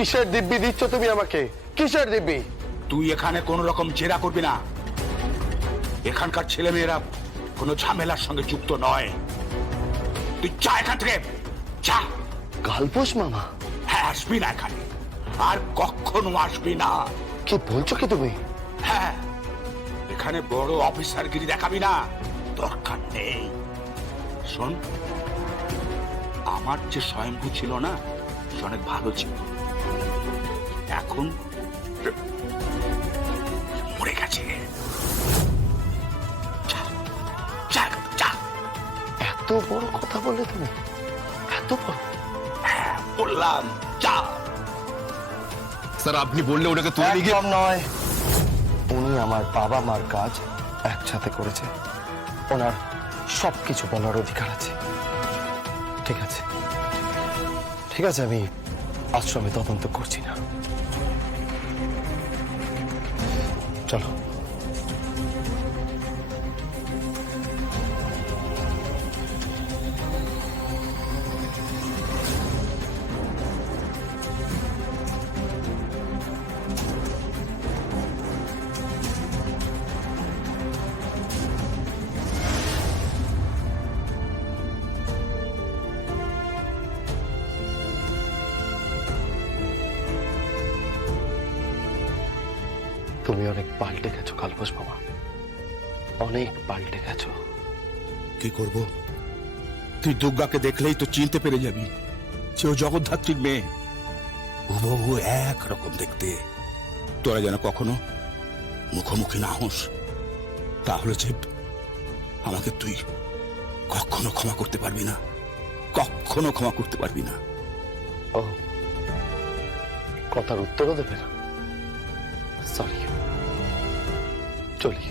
কিসের দিব্যি দিচ্ছ তুমি আমাকে? কিসের দিব্যি? তুই এখানে কোন রকম জেরা করবি না। এখানকার ছেলে মেয়েরা কোনো ঝামেলার সঙ্গে যুক্ত নয়। তুই যা এখান থেকে, যা। গালপোষ মামা? হ্যাঁ, আসবি না এখানে, আর কখনো আসবি না। কি বলছো কি তুমি? হ্যাঁ, এখানে বড় অফিসারগিরি দেখাবি না, দরকার নেই। শোন, আমার যে স্বয়ংভূ ছিল না, সে অনেক ভালো ছিল। এখন মরে গেছে। যা, যা, যা। এত বড় কথা বললে তুমি? এত বড়? হ্যাঁ, বললাম যা। স্যার, আপনি বললে ওটাকে তুলে নিয়ে গিয়ে... একদম নয়। উনি আমার বাবা মার কাজ একসাথে করেছে, ওনার সবকিছু বলার অধিকার আছে। ঠিক আছে, ঠিক আছে, আমি আশ্রমে তদন্ত করছি না। চলো। তুমি অনেক পাল্টে গেছো কালপোষ মামা, অনেক পাল্টে গেছো। কি করব? তুই দুর্গাকে দেখলেই তো চিনতে পেরে যাবি, সেও জগদ্ধাত্রীর মেয়ে। হুবহু একরকম দেখতে। তোরা যেন কখনো মুখোমুখি না হোস, তাহলে যে আমাকে তুই কখনো ক্ষমা করতে পারবি না, কখনো ক্ষমা করতে পারবি না। ও, কথার উত্তরও দেবে না? সরি, চলি।